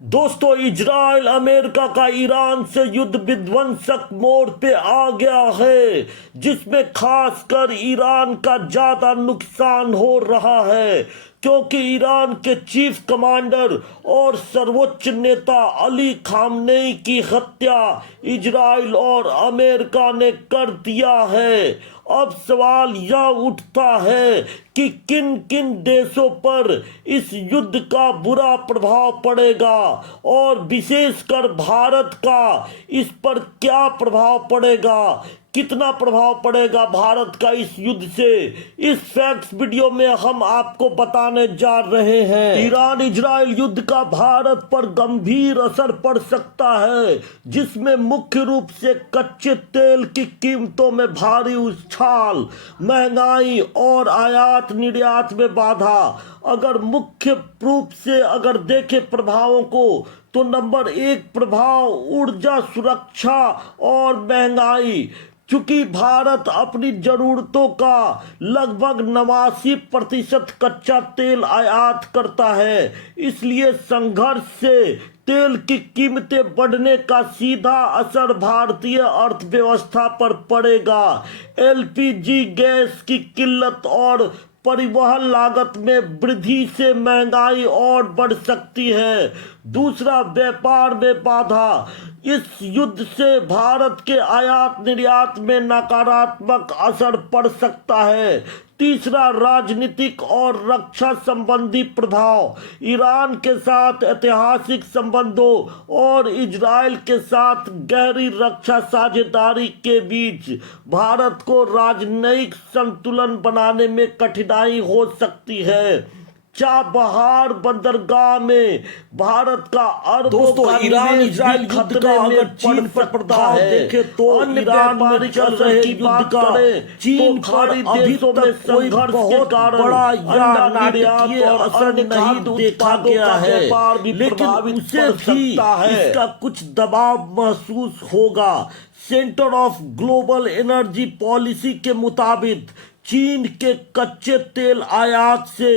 दोस्तों, Israel America का Iran से युद्ध विध्वंसक मोड़ पे आ गया है, जिसमें खासकर ईरान का ज्यादा नुकसान हो रहा है क्योंकि ईरान के चीफ कमांडर और सर्वोच्च नेता अली खामनेई की हत्या इजराइल और अमेरिका ने कर दिया है। अब सवाल यह उठता है कि किन किन देशों पर इस युद्ध का बुरा प्रभाव पड़ेगा और विशेषकर भारत का इस पर क्या प्रभाव पड़ेगा, कितना प्रभाव पड़ेगा भारत का इस युद्ध से। इस फैक्ट्स वीडियो में हम आपको बताने जा रहे हैं। ईरान इजराइल युद्ध का भारत पर गंभीर असर पड़ सकता है, जिसमें मुख्य रूप से कच्चे तेल की कीमतों में भारी उछाल, महंगाई और आयात निर्यात में बाधा। अगर मुख्य रूप से अगर देखें प्रभावों को, तो नंबर 1 प्रभाव ऊर्जा सुरक्षा और महंगाई। चूंकि भारत अपनी जरूरतों का लगभग 89% कच्चा तेल आयात करता है, इसलिए संघर्ष से तेल की कीमतें बढ़ने का सीधा असर भारतीय अर्थव्यवस्था पर पड़ेगा। एलपीजी गैस की किल्लत और परिवहन लागत में वृद्धि से महंगाई और बढ़ सकती है। दूसरा, व्यापार में बाधा। इस युद्ध से भारत के आयात निर्यात में नकारात्मक असर पड़ सकता है। तीसरा, राजनीतिक और रक्षा संबंधी प्रभाव। ईरान के साथ ऐतिहासिक संबंधों और इजराइल के साथ गहरी रक्षा साझेदारी के बीच भारत को राजनयिक संतुलन बनाने में कठिनाई हो सकती है। चाबहार बंदरगाह में भारत का अरबों का ईरान निवेश इजराइल भी युद्ध खतरे का में अगर पड़ चीन पर सकता प्रभाव है। देखे तो अन्य ईरान में व्यापारिक चल असर रहे की युद्ध बात का करें चीन तो पर खाड़ी अभी देशों में तक कोई संघर्ष के बहुत कारण बड़ा या अंडा निर्यात नाटकीय और असर अन्य नहीं खाद्य देखा उत्पादों गया का है, व्यापार भी लेकिन प्रभावित उसे पड़ भी सकता है। इसका कुछ दबाव महसूस होगा। Centre of global energy policy के मुताबिक चीन के कच्चे तेल आयात से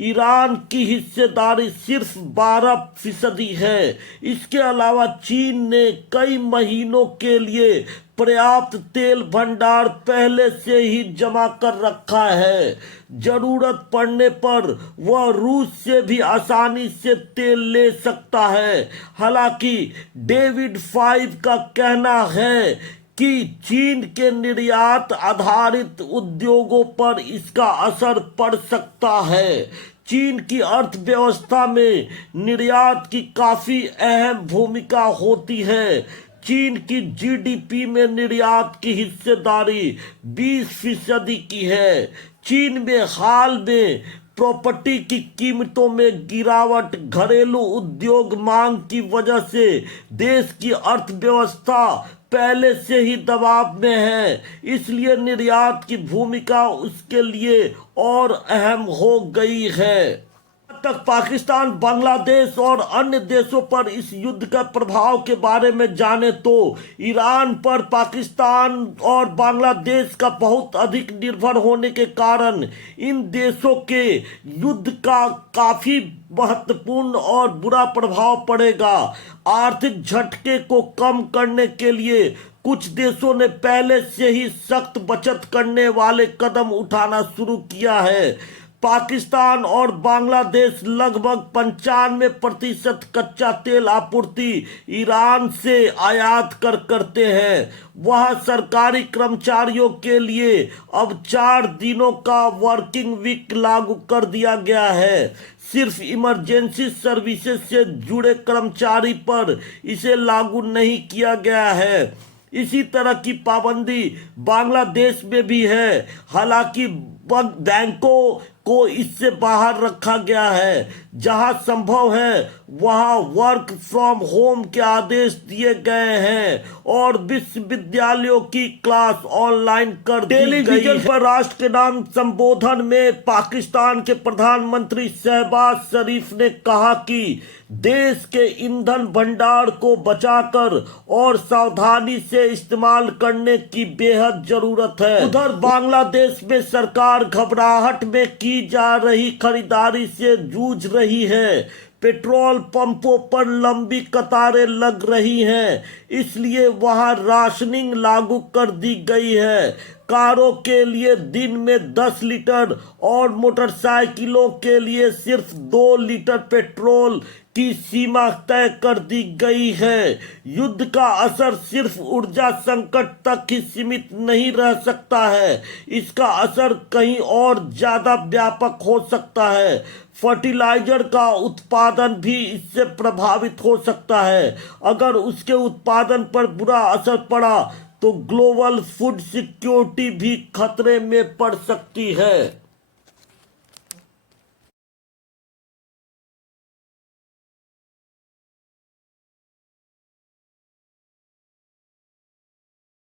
ईरान की हिस्सेदारी सिर्फ 12% है। इसके अलावा चीन ने कई महीनों के लिए पर्याप्त तेल भंडार पहले से ही जमा कर रखा है। जरूरत पड़ने पर वह रूस से भी आसानी से तेल ले सकता है। हालांकि डेविड फाइव का कहना है कि चीन के निर्यात आधारित उद्योगों पर इसका असर पड़ सकता है। चीन की अर्थव्यवस्था में निर्यात की काफी अहम भूमिका होती है। चीन की जीडीपी में निर्यात की हिस्सेदारी 20% की है। चीन में हाल में प्रॉपर्टी की कीमतों में गिरावट, घरेलू उद्योग मांग की वजह से देश की अर्थव्यवस्था पहले से ही दबाव में है, इसलिए निर्यात की भूमिका उसके लिए और अहम हो गई है। तक पाकिस्तान, बांग्लादेश और अन्य देशों पर इस युद्ध का प्रभाव के बारे में जाने तो ईरान पर पाकिस्तान और बांग्लादेश का बहुत अधिक निर्भर होने के कारण इन देशों के युद्ध का काफी महत्वपूर्ण और बुरा प्रभाव पड़ेगा। आर्थिक झटके को कम करने के लिए कुछ देशों ने पहले से ही सख्त बचत करने वाले कदम उठाना शुरू किया है। पाकिस्तान और बांग्लादेश लगभग 95% कच्चा तेल आपूर्ति ईरान से आयात करते हैं। वह सरकारी कर्मचारियों के लिए अब 4 दिनों का वर्किंग वीक लागू कर दिया गया है। सिर्फ इमरजेंसी सर्विसेज से जुड़े कर्मचारी पर इसे लागू नहीं किया गया है। इसी तरह की पाबंदी बांग्लादेश में भी है। हालांकि बैंकों को इससे बाहर रखा गया है। जहां संभव है वहां वर्क फ्रॉम होम के आदेश दिए गए हैं और विश्वविद्यालयों की क्लास ऑनलाइन कर दी गई है। टेलीविजन पर राष्ट्र के नाम संबोधन में पाकिस्तान के प्रधानमंत्री शहबाज शरीफ ने कहा कि देश के ईंधन भंडार को बचाकर और सावधानी से इस्तेमाल करने की बेहद जरूरत है। उधर बांग्लादेश में सरकार घबराहट में की जा रही खरीदारी से जूझ रही है। पेट्रोल पंपों पर लंबी कतारें लग रही हैं, इसलिए वहां राशनिंग लागू कर दी गई है। कारों के लिए दिन में 10 लीटर और मोटरसाइकिलों के लिए सिर्फ 2 लीटर पेट्रोल की सीमा तय कर दी गई है। युद्ध का असर सिर्फ ऊर्जा संकट तक ही सीमित नहीं रह सकता है, इसका असर कहीं और ज्यादा व्यापक हो सकता है। फर्टिलाइजर का उत्पादन भी इससे प्रभावित हो सकता है। अगर उसके उत्पादन पर बुरा असर पड़ा तो ग्लोबल फूड सिक्योरिटी भी खतरे में पड़ सकती है।